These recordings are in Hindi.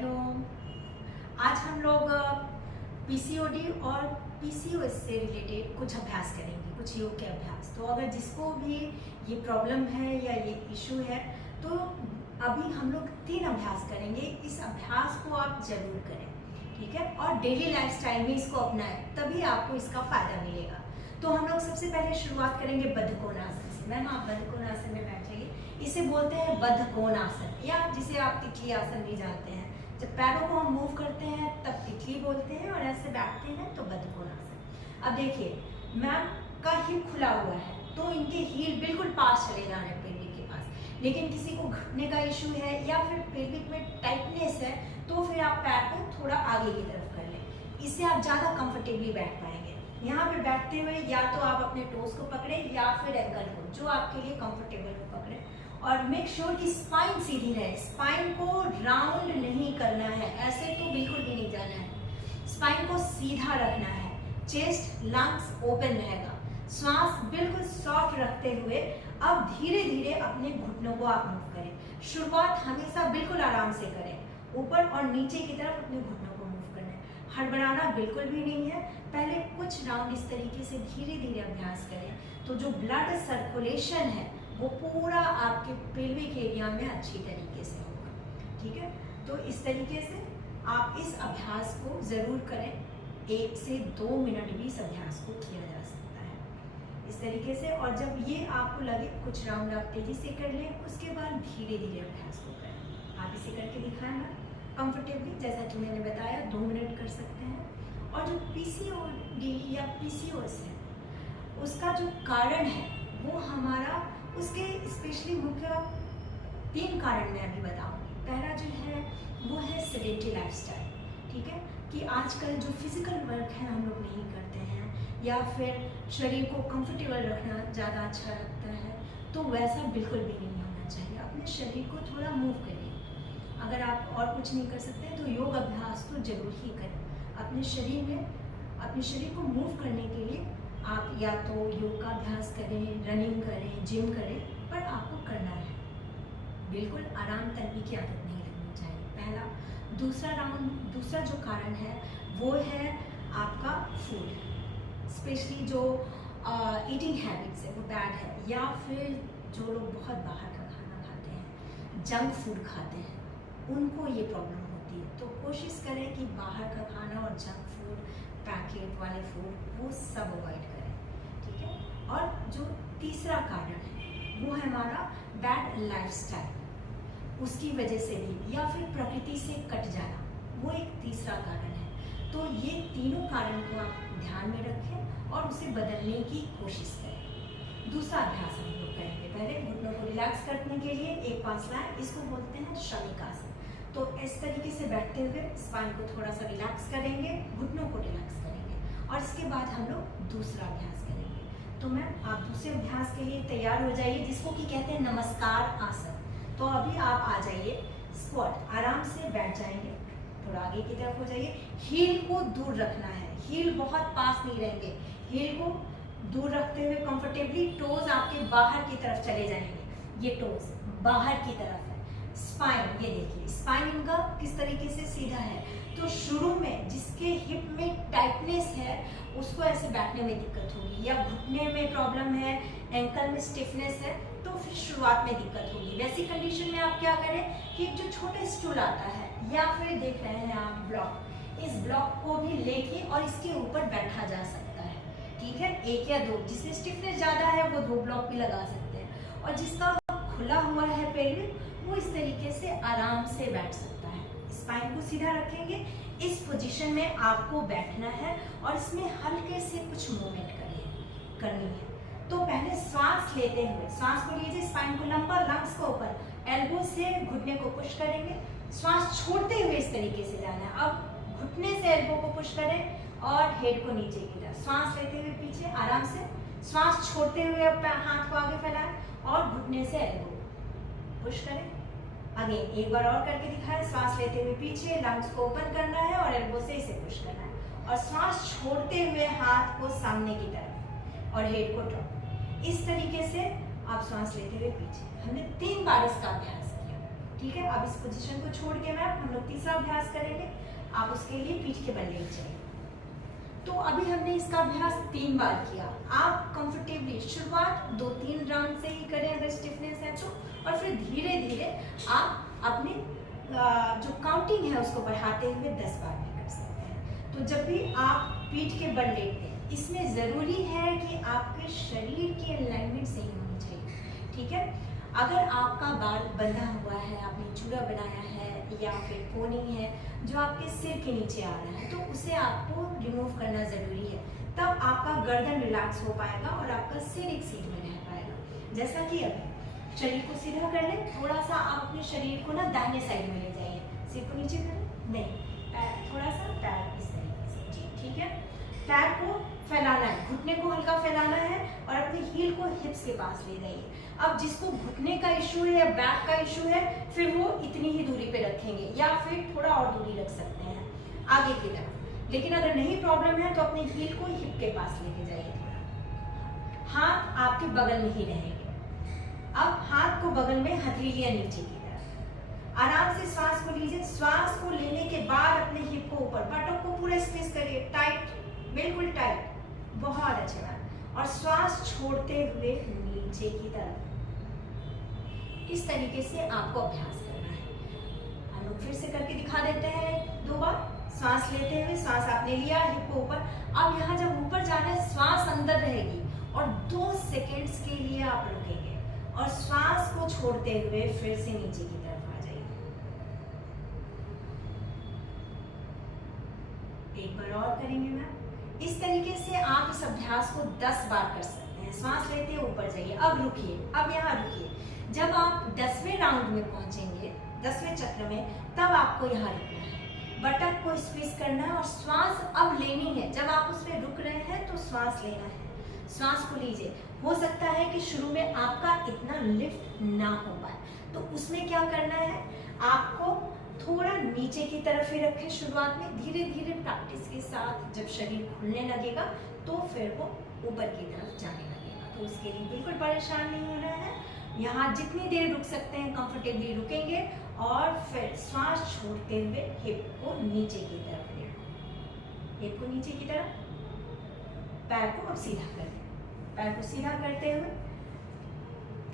हेलो। आज हम लोग पीसीओडी और पीसीओएस से रिलेटेड कुछ अभ्यास करेंगे, कुछ योग के अभ्यास। तो अगर जिसको भी ये प्रॉब्लम है या ये इशू है तो अभी हम लोग 3 अभ्यास करेंगे। इस अभ्यास को आप जरूर करें, ठीक है, और डेली लाइफस्टाइल में इसको अपनाएं, तभी आपको इसका फायदा मिलेगा। तो हम लोग सबसे पहले शुरुआत करेंगे बद्धकोणासन से। मैम आप बद्धकोणासन में बैठिए। इसे बोलते हैं बद्धकोणासन, या जिसे आप तितली आसन भी जानते हैं। जब पैरों को हम मूव करते हैं तब तितली बोलते हैं, और ऐसे बैठते हैं तो बद्धकोणासन। अब देखिए, मैम का हिप खुला हुआ है तो इनके हील बिल्कुल पास चले जा रहे हैं पेल्विक के पास। लेकिन किसी को घुटने का इशू है या फिर पेल्विक में टाइटनेस है तो फिर आप पैर को थोड़ा आगे की तरफ कर लें। इससे आप ज़्यादा कंफर्टेबली बैठ पाएंगे। यहाँ पे बैठते हुए या तो आप अपने टोस को पकड़े या फिर एंकल को, जो आपके लिए कंफर्टेबल हो पकड़े। और मेक श्योर कि स्पाइन सीधी रहे। स्पाइन को राउंड नहीं करना है, ऐसे तो बिल्कुल भी नहीं जाना है। स्पाइन को सीधा रखना है। चेस्ट लंग्स ओपन रहेगा। श्वास बिल्कुल सॉफ्ट रखते हुए अब धीरे धीरे अपने घुटनों को आप मूव करें। शुरुआत हमेशा बिल्कुल आराम से करें। ऊपर और नीचे की तरफ अपने घुटनों को मूव करना है। हड़बड़ाना बिल्कुल भी नहीं है। पहले कुछ राउंड इस तरीके से धीरे धीरे अभ्यास करें, तो जो ब्लड सर्कुलेशन है वो पूरा आपके पेल्विक एरिया में अच्छी तरीके से होगा, ठीक है। तो इस तरीके से आप इस अभ्यास को जरूर करें। 1 से 2 मिनट भी इस अभ्यास को किया जा सकता है इस तरीके से। और जब ये आपको लगे कुछ राउंड आप तेजी से कर लें, उसके बाद धीरे धीरे अभ्यास को करें। आप इसे करके दिखाएं ना कंफर्टेबली, जैसा कि मैंने बताया 2 मिनट कर सकते हैं। और जो पीसीओडी या पीसीओएस है, उसका जो कारण है वो हमारा, उसके स्पेशली मुख्य 3 कारण मैं अभी बताऊंगी। पहला जो है वो है सेडेंटरी लाइफस्टाइल, ठीक है, कि आजकल जो फिजिकल वर्क है हम लोग नहीं करते हैं, या फिर शरीर को कंफर्टेबल रखना ज़्यादा अच्छा लगता है, तो वैसा बिल्कुल भी नहीं होना चाहिए। अपने शरीर को थोड़ा मूव करिए। अगर आप और कुछ नहीं कर सकते तो योग अभ्यास तो जरूर ही करें। अपने शरीर में, अपने शरीर को मूव करने के लिए आप या तो योग का अभ्यास करें, रनिंग करें, जिम करें, पर आपको करना है। बिल्कुल आराम करने की आदत नहीं लगनी चाहिए, पहला। दूसरा जो कारण है वो है आपका फूड, स्पेशली जो ईटिंग हैबिट्स है वो बैड है, या फिर जो लोग बहुत बाहर का खाना खाते हैं, जंक फूड खाते हैं, उनको ये प्रॉब्लम होती है। तो कोशिश करें कि बाहर का खाना और जंक फूड, पैकेट वाले फूड, वो सब अवॉइड करें, ठीक है। और जो तीसरा कारण है वो है हमारा बैड लाइफस्टाइल, उसकी वजह से भी, या फिर प्रकृति से कट जाना, वो एक तीसरा कारण है। तो ये तीनों कारण को आप ध्यान में रखें और उसे बदलने की कोशिश करें। दूसरा अभ्यास हम लोग करेंगे। पहले घुटनों को रिलैक्स करने के लिए एक पास लाएं, इसको बोलते हैं शमिकासन। तो इस तरीके से बैठते हुए स्पाइन को थोड़ा सा रिलैक्स करेंगे, घुटनों को रिलैक्स करेंगे, और इसके बाद हम लोग दूसरा अभ्यास करेंगे। तो मैम आप दूसरे अभ्यास के लिए तैयार हो जाइए, जिसको कि कहते हैं नमस्कार आसन। तो अभी आप आ जाइए, स्क्वाट, आराम से बैठ जाएंगे, थोड़ा आगे की तरफ हो जाइए। हील को दूर रखना है, हील बहुत पास नहीं रहेंगे। हील को दूर रखते हुए कंफर्टेबली टोज आपके बाहर की तरफ चले जाएंगे। ये टोज बाहर की तरफ है। स्पाइन, ये देखिए स्पाइन इनका किस तरीके से सीधा है। तो शुरू में जिसके हिप में टाइटनेस है उसको ऐसे बैठने में दिक्कत होगी, या घुटने में प्रॉब्लम है, एंकल में स्टिफनेस है, तो फिर शुरुआत में दिक्कत होगी। वैसी कंडीशन में आप क्या करें कि जो छोटा स्टूल आता है, या फिर देख रहे हैं आप ब्लॉक, इस ब्लॉक को भी लेके और इसके ऊपर बैठा जा सकता है, ठीक है। 1 या 2, जिसमें स्टिफनेस ज़्यादा है वो 2 ब्लॉक भी लगा सकते हैं, और जिसका खुला हुआ है पेल्विक, वो इस तरीके से आराम से बैठ सकता है। स्पाइन को सीधा रखेंगे, इस पोजीशन में आपको बैठना है, और इसमें हल्के से कुछ मूवमेंट करनी है। तो पहले सांस लेते हुए, सांस को लीजिए, स्पाइन को लंबा, लंग्स को ऊपर, एल्बो से घुटने को पुश करेंगे। सांस छोड़ते हुए इस तरीके से जाना है। अब घुटने से एल्बो को पुश करें और हेड को नीचे की तरफ, सांस लेते हुए पीछे आराम से, सांस छोड़ते हुए हाथ को आगे फैलाएं और घुटने से एल्बो पुश करें। अगेन एक बार और करके दिखाएं। सांस लेते हुए पीछे, लंग्स को ओपन करना है और एल्बो से इसे पुश करना है, और सांस छोड़ते हुए हाथ को सामने की तरफ और हेड को ड्रॉप। इस तरीके से आप सांस लेते हुए पीछे। हमने 3 बार इसका अभ्यास किया, ठीक है। अब इस पोजीशन को छोड़ के मैम हम लोग तीसरा अभ्यास करेंगे। आप उसके लिए पीठ के बल लेट जाइए। तो अभी हमने इसका अभ्यास 3 बार किया। आप कंफर्टेबली शुरुआत 2-3 राउंड से ही करें अगर स्टिफनेस है तो, और फिर धीरे धीरे आप अपने जो काउंटिंग है उसको बढ़ाते हुए 10 बार भी कर सकते हैं। तो जब भी आप पीठ के बल लेटते हैं, इसमें ज़रूरी है कि आपके शरीर की अलाइनमेंट सही होनी चाहिए, ठीक है। अगर आपका बाल बंधा हुआ है, आपने चूड़ा बनाया है या फिर पोनी है जो आपके सिर के नीचे आ रहा है, तो उसे आपको रिमूव करना ज़रूरी है। तब आपका गर्दन रिलैक्स हो पाएगा और आपका सिर एक सीट में रह पाएगा। जैसा कि अभी शरीर को सीधा कर लें, थोड़ा सा आप अपने शरीर को ना दाहिने साइड में ले जाइए, सिर को नीचे करें, नहीं, पैर थोड़ा सा, पैर इस तरीके से, जी ठीक है। पैर को फैलाना है, घुटने को हल्का फैलाना है और अपने हील को हिप्स के पास ले जाइए। अब जिसको घुटने का इशू है या बैक का इशू है, फिर वो इतनी ही दूरी पे रखेंगे या फिर थोड़ा और दूरी रख सकते हैं आगे की तरफ। लेकिन अगर नहीं प्रॉब्लम है तो अपने हील को हिप के पास लेके जाइए थोड़ा। हाथ आपके बगल में ही रहेंगे। अब हाथ को बगल में हथेलियां नीचे की तरफ। आराम से श्वास को लीजिए। श्वास को लेने के बाद अपने हिप को ऊपर, बटन को पूरा स्क्वीज करिए, टाइट, बिल्कुल टाइट, बहुत अच्छे बात। और श्वास छोड़ते हुए नीचे की तरफ। इस तरीके से आपको अभ्यास करना है। हम लोग फिर से करके दिखा देते हैं 2 बार। सांस लेते हुए, सांस आपने लिया, हिप को ऊपर। अब यहाँ जब ऊपर जाना है, श्वास अंदर रहेगी और 2 सेकेंड्स के लिए आप रुकेंगे और श्वास को छोड़ते हुए फिर से नीचे की तरफ आ जाइए। एक बार और करेंगे मैम। इस तरीके से आप इस अभ्यास को 10 बार कर सकते हैं। सांस लेते हुए ऊपर जाइए। अब रुकिए, अब यहाँ रुकिए। जब आप 10वें राउंड में पहुंचेंगे, 10वें चक्र में, तब आपको यहाँ रुकना है। बटक को स्क्वीज करना है और श्वास अब लेनी है। जब आप उसमें रुक रहे हैं तो श्वास लेना है। श्वास को लीजिए। हो सकता है कि शुरू में आपका इतना लिफ्ट ना हो पाए, तो उसमें क्या करना है, आपको थोड़ा नीचे की तरफ ही रखें शुरुआत में। धीरे धीरे प्रैक्टिस के साथ जब शरीर खुलने लगेगा तो फिर वो ऊपर की तरफ जाने लगेगा। तो उसके लिए बिल्कुल परेशान नहीं होना है। यहाँ जितनी देर रुक सकते हैं कंफर्टेबली रुकेंगे और फिर श्वास छोड़ते हुए हिप को नीचे की तरफ ले, हिप को नीचे की तरफ, पैर को अब सीधा कर दें। पैर को सीधा करते हुए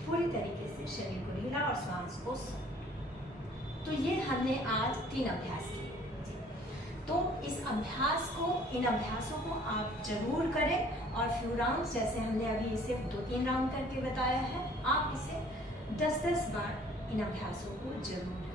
पूरी तरीके से शरीर को ढीला और श्वास को तो ये हमने आज 3 अभ्यास किए। तो इस अभ्यास को, इन अभ्यासों को आप जरूर करें और फ्यू राउंड, जैसे हमने अभी इसे 2-3 राउंड करके बताया है, आप इसे 10-10 बार इन अभ्यासों को जरूर